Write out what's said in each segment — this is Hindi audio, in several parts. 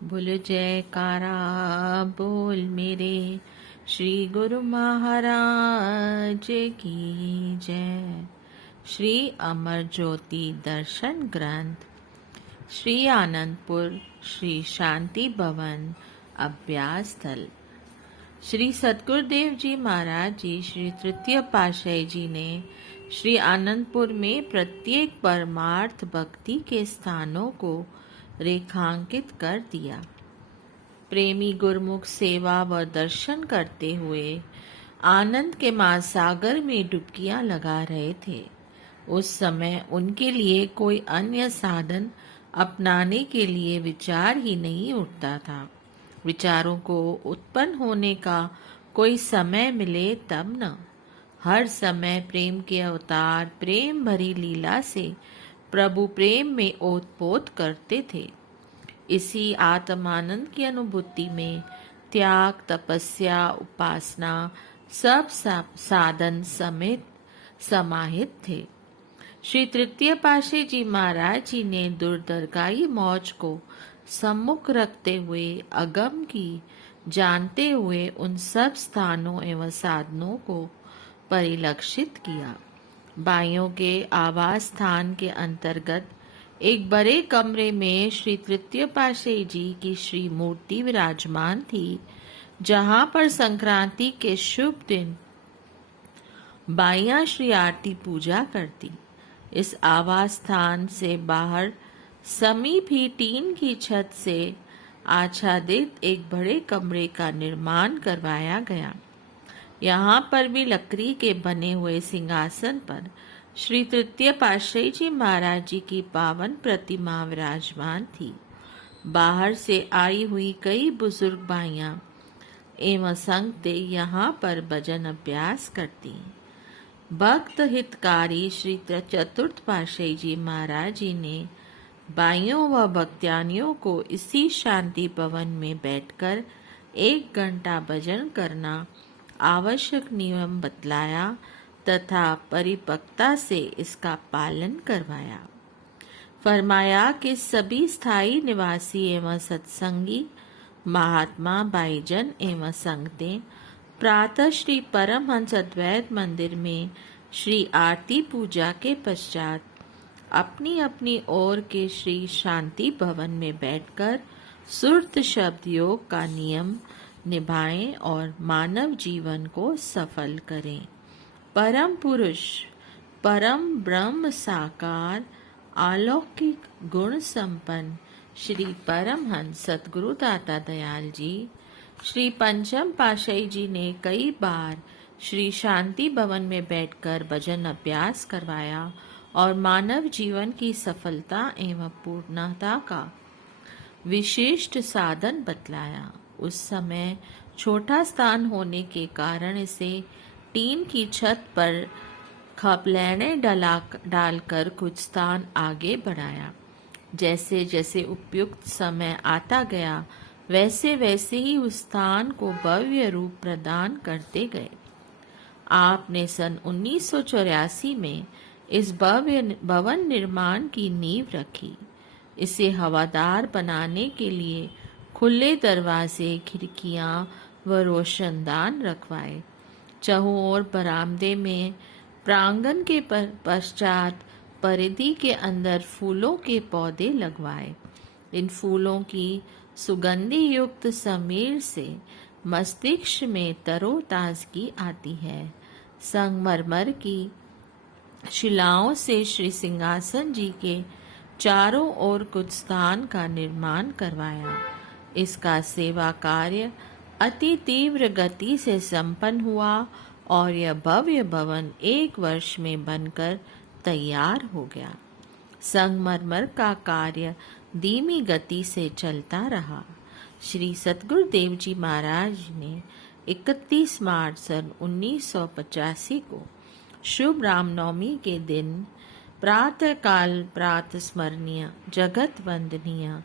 बोल जयकारा बोल मेरे श्री गुरु महाराज की जय। श्री अमर ज्योति दर्शन ग्रंथ श्री आनंदपुर श्री शांति भवन अभ्यास स्थल। श्री सतगुरुदेव जी महाराज जी श्री तृतीय पातशाही जी ने श्री आनंदपुर में प्रत्येक परमार्थ भक्ति के स्थानों को रेखांकित कर दिया। प्रेमी गुरुमुख सेवा व दर्शन करते हुए आनंद के महासागर में डुबकियां लगा रहे थे। उस समय उनके लिए कोई अन्य साधन अपनाने के लिए विचार ही नहीं उठता था। विचारों को उत्पन्न होने का कोई समय मिले तब न। हर समय प्रेम के अवतार प्रेम भरी लीला से प्रभु प्रेम में ओतप्रोत करते थे। इसी आत्मानंद की अनुभूति में त्याग तपस्या उपासना सब साधन समेत समाहित थे। श्री तृतीय पातशाही जी महाराज जी ने दुर्दरगाही मौज को सम्मुख रखते हुए अगम की जानते हुए उन सब स्थानों एवं साधनों को परिलक्षित किया। बाइयों के आवास स्थान के अंतर्गत एक बड़े कमरे में श्री तृतीय पातशाही जी की श्री मूर्ति विराजमान थी, जहां पर संक्रांति के शुभ दिन बाइयां श्री आरती पूजा करती। इस आवास स्थान से बाहर समीप ही टीन की छत से आच्छादित एक बड़े कमरे का निर्माण करवाया गया। यहाँ पर भी लकड़ी के बने हुए सिंहासन पर श्री तृतीय पातशाही जी महाराज जी की पावन प्रतिमा विराजमान थी। बाहर से आई हुई कई बुजुर्ग भाइयां एवं संगते यहाँ पर भजन अभ्यास करती। भक्त हितकारी श्री चतुर्थ पातशाही जी महाराज जी ने भाइयों व भक्तानियों को इसी शांति भवन में बैठकर 1 घंटा भजन करना आवश्यक नियम बतलाया तथा परिपक्वता से इसका पालन करवाया। फरमाया कि सभी स्थायी निवासी एवं सत्संगी महात्मा भाईजन एवं संगतें प्रातः श्री परमहंस अद्वैत मंदिर में श्री आरती पूजा के पश्चात अपनी अपनी ओर के श्री शांति भवन में बैठकर सुरत शब्द योग का नियम निभाएं और मानव जीवन को सफल करें। परम पुरुष परम ब्रह्म साकार अलौकिक गुण संपन्न श्री परमहंस सतगुरु दाता दयाल जी श्री पंचम पातशाही जी ने कई बार श्री शांति भवन में बैठकर भजन अभ्यास करवाया और मानव जीवन की सफलता एवं पूर्णता का विशिष्ट साधन बतलाया। उस समय छोटा स्थान होने के कारण इसे टीन की छत पर खपलैने डालकर कुछ स्थान आगे बढ़ाया। जैसे जैसे उपयुक्त समय आता गया वैसे वैसे ही उस स्थान को भव्य रूप प्रदान करते गए। आपने सन 1984 में इस भव्य भवन निर्माण की नींव रखी। इसे हवादार बनाने के लिए खुले दरवाजे खिड़कियां व रोशनदान रखवाए। चहुं ओर बरामदे में प्रांगण के पश्चात परिधि के अंदर फूलों के पौधे लगवाए। इन फूलों की सुगंधि युक्त समीर से मस्तिष्क में तरोताजगी आती है। संगमरमर की शिलाओं से श्री सिंहासन जी के चारों ओर कुछ स्थान का निर्माण करवाया। इसका सेवा कार्य अति तीव्र गति से संपन्न हुआ और यह भव्य भवन 1 वर्ष में बनकर तैयार हो गया। संगमरमर का कार्य धीमी गति से चलता रहा। श्री सतगुरुदेव जी महाराज ने 31 मार्च सन 1985 को शुभ रामनवमी के दिन प्रातः काल प्रातः स्मरणीय जगत वंदनीय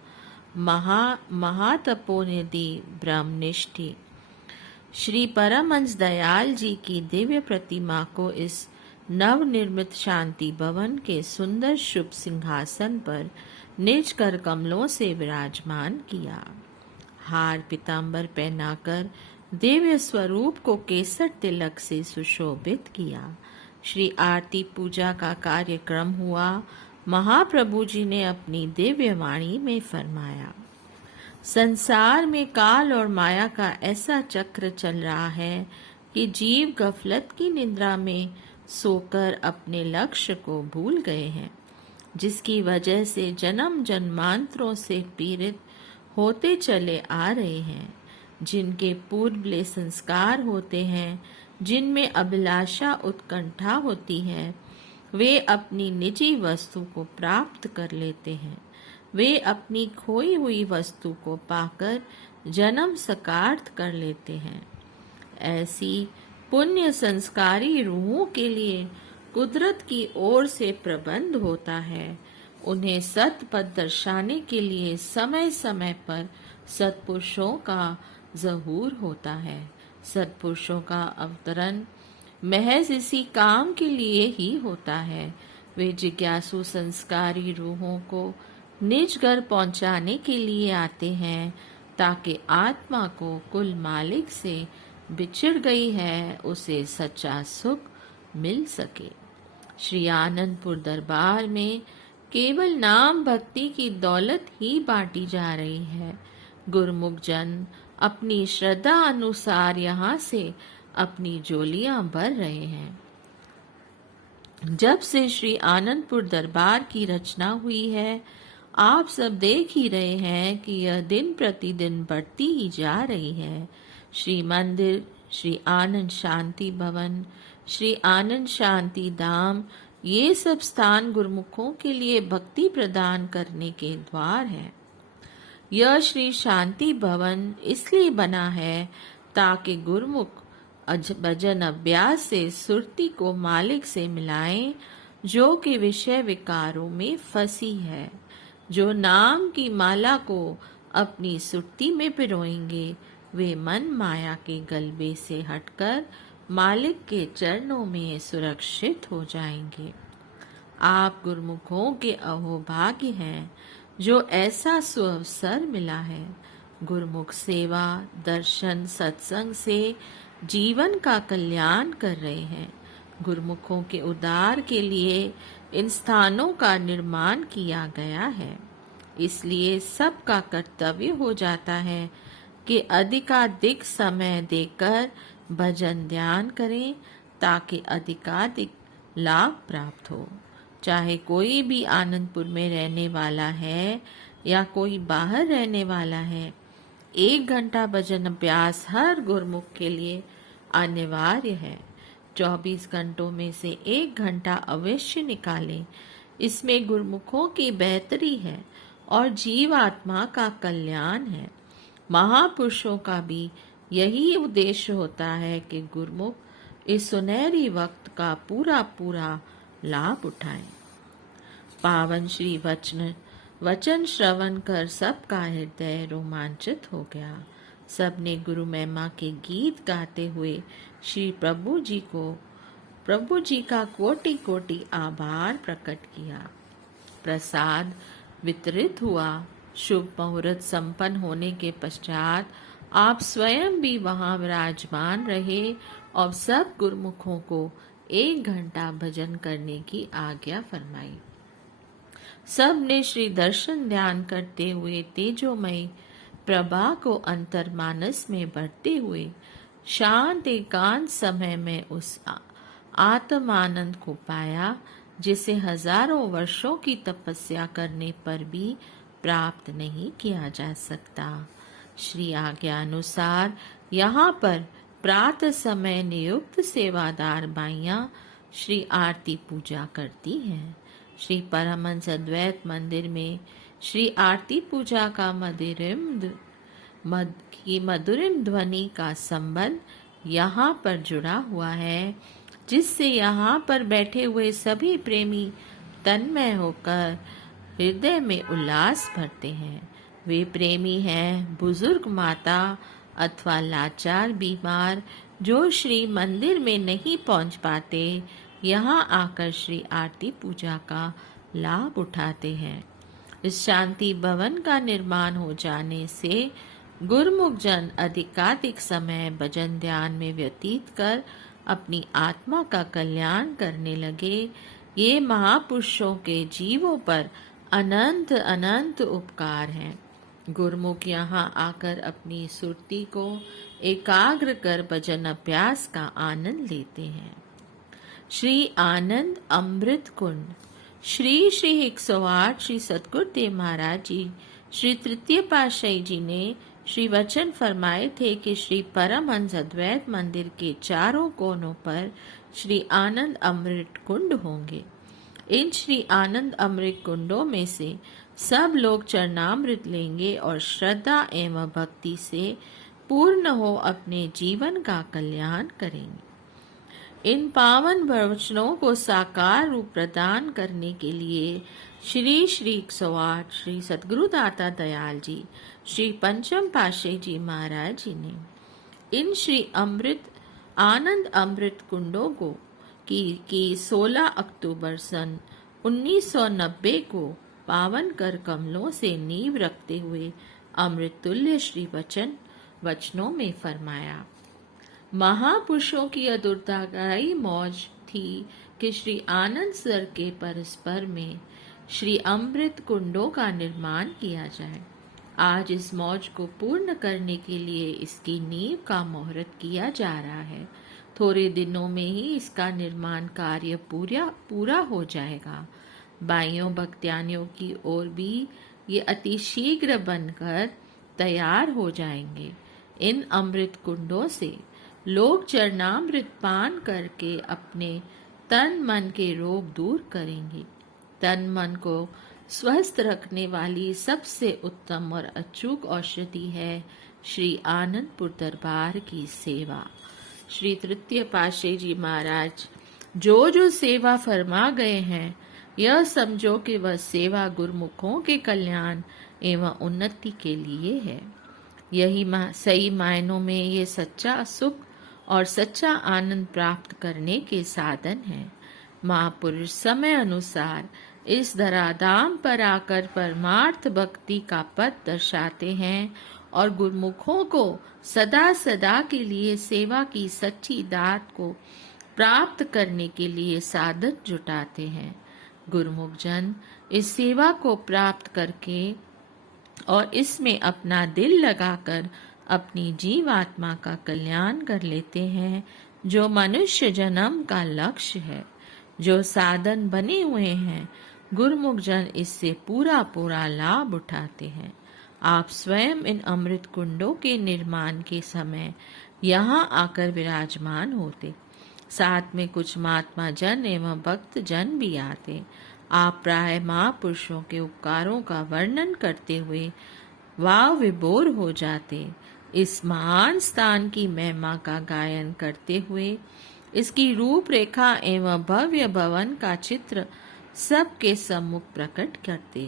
महातपोनिधि ब्रह्मनिष्ठी श्री परमहंस दयाल जी की दिव्य प्रतिमा को इस नवनिर्मित शांति भवन के सुंदर शुभ सिंहासन पर निज कर कमलों से विराजमान किया। हार पीताम्बर पहनाकर दिव्य स्वरूप को केसर तिलक से सुशोभित किया। श्री आरती पूजा का कार्यक्रम हुआ। महाप्रभु जी ने अपनी दिव्य वाणी में फरमाया, संसार में काल और माया का ऐसा चक्र चल रहा है कि जीव गफलत की निद्रा में सोकर अपने लक्ष्य को भूल गए हैं, जिसकी वजह से जन्म जन्मांतरों से पीड़ित होते चले आ रहे हैं। जिनके पूर्वले संस्कार होते हैं, जिनमें अभिलाषा उत्कंठा होती है, वे अपनी निजी वस्तु को प्राप्त कर लेते हैं। वे अपनी खोई हुई वस्तु को पाकर जन्म सकार्थ कर लेते हैं। ऐसी पुण्य संस्कारी रूहों के लिए कुदरत की ओर से प्रबंध होता है। उन्हें सत्पथ दर्शाने के लिए समय समय पर सत्पुरुषों का ज़हूर होता है। सत्पुरुषों का अवतरण महज इसी काम के लिए ही होता है। वे जिज्ञासु संस्कारी रूहों को निज घर पहुंचाने के लिए आते हैं, ताकि आत्मा को कुल मालिक से बिछड़ गई है उसे सच्चा सुख मिल सके। श्री आनंदपुर दरबार में केवल नाम भक्ति की दौलत ही बांटी जा रही है। गुरुमुख जन अपनी श्रद्धा अनुसार यहाँ से अपनी झोलियां भर रहे हैं। जब से श्री आनंदपुर दरबार की रचना हुई है, आप सब देख ही रहे हैं कि यह दिन प्रतिदिन बढ़ती ही जा रही है। श्री मंदिर, श्री आनंद शांति भवन, श्री आनंद शांति धाम, ये सब स्थान गुरुमुखों के लिए भक्ति प्रदान करने के द्वार हैं। यह श्री शांति भवन इसलिए बना है ताकि गुरुमुख भजन अभ्यास से सुरती को मालिक से मिलाएं, जो कि विषय विकारों में फंसी है। जो नाम की माला को अपनी सुरती में पिरोएंगे, वे मन माया के गलबे से हटकर मालिक के चरणों में सुरक्षित हो जाएंगे। आप गुरुमुखों के अहोभाग्य हैं जो ऐसा सुअवसर मिला है। गुरुमुख सेवा, दर्शन, सत्संग से जीवन का कल्याण कर रहे हैं। गुरुमुखों के उद्धार के लिए इन स्थानों का निर्माण किया गया है। इसलिए सबका कर्तव्य हो जाता है कि अधिकाधिक समय देकर भजन ध्यान करें, ताकि अधिकाधिक लाभ प्राप्त हो। चाहे कोई भी आनंदपुर में रहने वाला है या कोई बाहर रहने वाला है, 1 घंटा भजन अभ्यास हर गुरुमुख के लिए अनिवार्य है। 24 घंटों में से 1 घंटा अवश्य निकालें। इसमें गुरुमुखों की बेहतरी है और जीवात्मा का कल्याण है। महापुरुषों का भी यही उद्देश्य होता है कि गुरुमुख इस सुनहरी वक्त का पूरा लाभ उठाएं। पावन श्री वचन श्रवण कर सबका हृदय रोमांचित हो गया। सबने गुरु महिमा के गीत गाते हुए श्री प्रभु जी का कोटि कोटि आभार प्रकट किया। प्रसाद वितरित हुआ। शुभ मुहूर्त संपन्न होने के पश्चात आप स्वयं भी वहां विराजमान रहे और सब गुरुमुखों को 1 घंटा भजन करने की आज्ञा फरमाई। सब ने श्री दर्शन ध्यान करते हुए तेजोमय प्रभा को अंतर्मानस में बढ़ते हुए शांत एकांत समय में उस आत्मानंद को पाया, जिसे हजारों वर्षों की तपस्या करने पर भी प्राप्त नहीं किया जा सकता। श्री आज्ञा अनुसार यहाँ पर प्रातः समय नियुक्त सेवादार बाइयां श्री आरती पूजा करती हैं। श्री परमहंस अद्वैत मंदिर में श्री आरती पूजा का मधुरिम ध्वनि का संबंध यहाँ पर जुड़ा हुआ है, जिससे यहाँ पर बैठे हुए सभी प्रेमी तन्मय होकर हृदय में उल्लास भरते हैं। वे प्रेमी हैं बुजुर्ग माता अथवा लाचार बीमार जो श्री मंदिर में नहीं पहुंच पाते, यहाँ आकर श्री आरती पूजा का लाभ उठाते हैं। इस शांति भवन का निर्माण हो जाने से गुरुमुख जन अधिकाधिक समय भजन ध्यान में व्यतीत कर अपनी आत्मा का कल्याण करने लगे। ये महापुरुषों के जीवों पर अनंत अनंत उपकार हैं। गुरुमुख यहाँ आकर अपनी सुरती को एकाग्र कर भजन अभ्यास का आनंद लेते हैं। श्री आनंद अमृत कुंड। श्री श्री 108 श्री सतगुरुदेव महाराज जी श्री तृतीय पातशाही जी ने श्री वचन फरमाए थे कि श्री परमहंस अद्वैत मंदिर के चारों कोनों पर श्री आनंद अमृत कुंड होंगे। इन श्री आनंद अमृत कुंडों में से सब लोग चरणामृत लेंगे और श्रद्धा एवं भक्ति से पूर्ण हो अपने जीवन का कल्याण करेंगे। इन पावन वचनों को साकार रूप प्रदान करने के लिए श्री श्री 108 श्री सद्गुरु दाता दयाल जी श्री पंचम पातशाही जी महाराज जी ने इन श्री आनंद अमृत कुंडों को की 16 अक्टूबर सन 1990 को पावन कर कमलों से नींव रखते हुए अमृत तुल्य श्री वचनों में फरमाया। महापुरुषों की अदुर्दायी मौज थी कि श्री आनंद सर के परस्पर में श्री अमृत कुंडों का निर्माण किया जाए। आज इस मौज को पूर्ण करने के लिए इसकी नींव का मुहूर्त किया जा रहा है। थोड़े दिनों में ही इसका निर्माण कार्य पूरा हो जाएगा। भाइयों भक्त्यानियों की ओर भी ये अति शीघ्र बनकर तैयार हो जाएंगे। इन अमृत कुंडों से लोग चरणामृत पान करके अपने तन मन के रोग दूर करेंगे। तन मन को स्वस्थ रखने वाली सबसे उत्तम और अचूक औषधि है श्री आनंदपुर दरबार की सेवा। श्री तृतीय पातशाही जी महाराज जो सेवा फरमा गए हैं, यह समझो कि वह सेवा गुरुमुखों के कल्याण एवं उन्नति के लिए है। यही सही मायनों में ये सच्चा सुख और सच्चा आनंद प्राप्त करने के साधन है। महापुरुष समय अनुसार इस धराधाम पर आकर परमार्थ भक्ति का पथ दर्शाते हैं और गुरुमुखों को सदा सदा के लिए सेवा की सच्ची दात को प्राप्त करने के लिए साधन जुटाते हैं। गुरुमुख जन इस सेवा को प्राप्त करके और इसमें अपना दिल लगाकर अपनी जीवात्मा का कल्याण कर लेते हैं, जो मनुष्य जन्म का लक्ष्य है। जो साधन बने हुए हैं, गुरुमुख जन इससे पूरा लाभ उठाते हैं। आप स्वयं इन अमृत कुंडों के निर्माण के समय यहाँ आकर विराजमान होते। साथ में कुछ महात्मा जन एवं भक्त जन भी आते। आप प्राय महापुरुषों के उपकारों का वर्णन करते हुए वाव विभोर हो जाते। इस महान स्थान की महिमा का गायन करते हुए इसकी रूपरेखा एवं भव्य भवन का चित्र सबके सम्मुख प्रकट करते।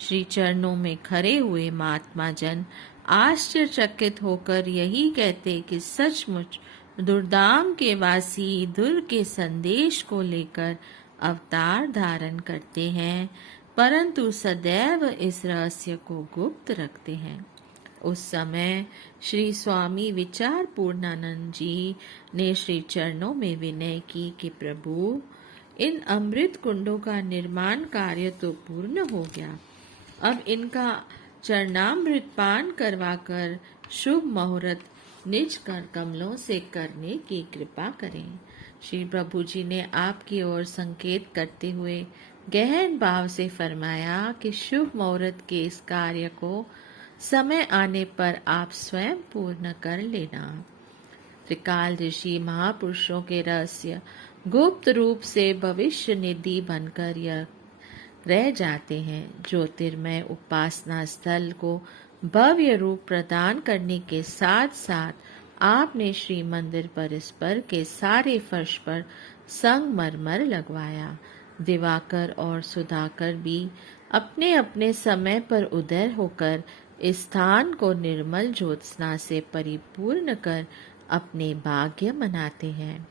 श्री चरणों में खड़े हुए महात्मा जन आश्चर्यचकित होकर यही कहते कि सचमुच दुर्धाम के वासी दुर के संदेश को लेकर अवतार धारण करते हैं, परंतु सदैव इस रहस्य को गुप्त रखते हैं। उस समय श्री स्वामी विचार पूर्णानंद जी ने श्री चरणों में विनय की कि प्रभु, इन अमृत कुंडों का निर्माण कार्य तो पूर्ण हो गया, अब इनका चरणामृत पान करवाकर शुभ मुहूर्त निज कर कमलों से करने की कृपा करें। श्री प्रभु जी ने आपकी ओर संकेत करते हुए गहन भाव से फरमाया कि शुभ मुहूर्त के इस कार्य को समय आने पर आप स्वयं पूर्ण कर लेना। त्रिकाल ऋषि महापुरुषों के रहस्य गुप्त रूप से भविष्य निधि बनकर यह रह जाते हैं। ज्योतिर्मय उपासना स्थल को भव्य रूप प्रदान करने के साथ साथ आपने श्री मंदिर परिसर के सारे फर्श पर संगमरमर लगवाया। दिवाकर और सुधाकर भी अपने अपने समय पर उदय होकर इस स्थान को निर्मल ज्योत्सना से परिपूर्ण कर अपने भाग्य मनाते हैं।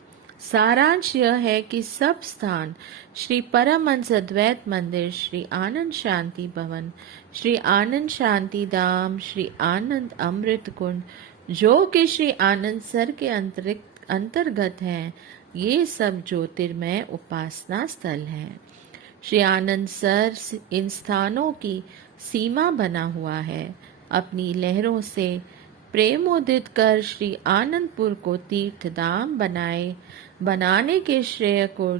सारांश यह है कि सब स्थान श्री परमहंस अद्वैत मंदिर, श्री आनंद शांति भवन, श्री आनंद शांति धाम, श्री आनंद अमृत कुंड, जो कि श्री आनंद सर के अंतर्गत हैं, ये सब ज्योतिर्मय उपासना स्थल हैं। श्री आनंद सर इन स्थानों की सीमा बना हुआ है। अपनी लहरों से प्रेमोदित कर श्री आनंदपुर को तीर्थधाम बनाने के श्रेय को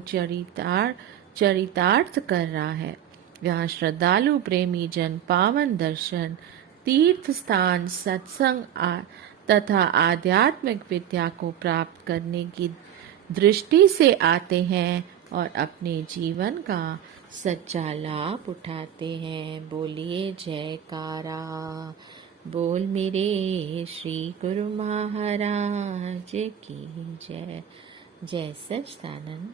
चरितार्थ कर रहा है। यहाँ श्रद्धालु प्रेमी जन पावन दर्शन, तीर्थ स्थान, सत्संग तथा आध्यात्मिक विद्या को प्राप्त करने की दृष्टि से आते हैं और अपने जीवन का सच्चा लाभ उठाते हैं। बोलिए जयकारा। बोल मेरे श्री गुरु महाराज की जय। जय सच्चिदानंद।